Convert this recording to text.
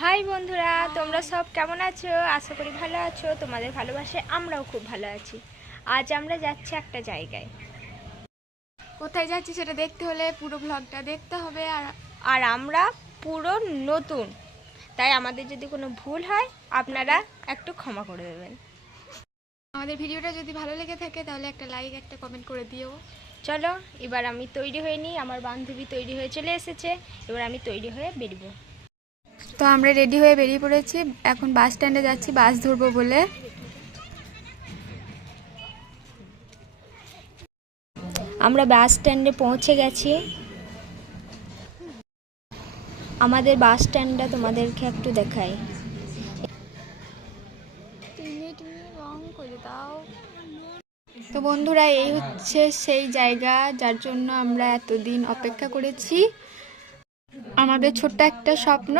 High বন্ধুরা, তোমরা সব কেমন আছো? আশা করি ভালো আছো। তোমাদের ভালোবাসায় আমরাও খুব ভালো আছি। আজ আমরা যাচ্ছি একটা জায়গায়। কোথায় যাচ্ছি সেটা দেখতে হলে পুরো ব্লগটা দেখতে হবে। আর আমরা পুরো নতুন, তাই আমাদের যদি কোনো ভুল হয় আপনারা একটু ক্ষমা করে দেবেন। আমাদের ভিডিওটা যদি ভালো লেগে থাকে তাহলে একটা লাইক একটা কমেন্ট করে দিও। চলো, এবার আমি তৈরি হয়ে নিই। আমার বান্ধবী তৈরি হয়ে চলে এসেছে, এবার আমি তৈরি হয়ে বেরোবো। তো আমরা রেডি হয়ে বেরিয়ে পড়েছি, এখন বাস স্ট্যান্ডে যাচ্ছি বাস ধরবো বলে। আমরা বাস স্ট্যান্ডে পৌঁছে গেছি। আমাদের বাস স্ট্যান্ডটা তোমাদেরকে একটু দেখাই। তো বন্ধুরা, এই হচ্ছে সেই জায়গা যার জন্য আমরা এতদিন অপেক্ষা করেছি। আমাদের ছোট্ট একটা স্বপ্ন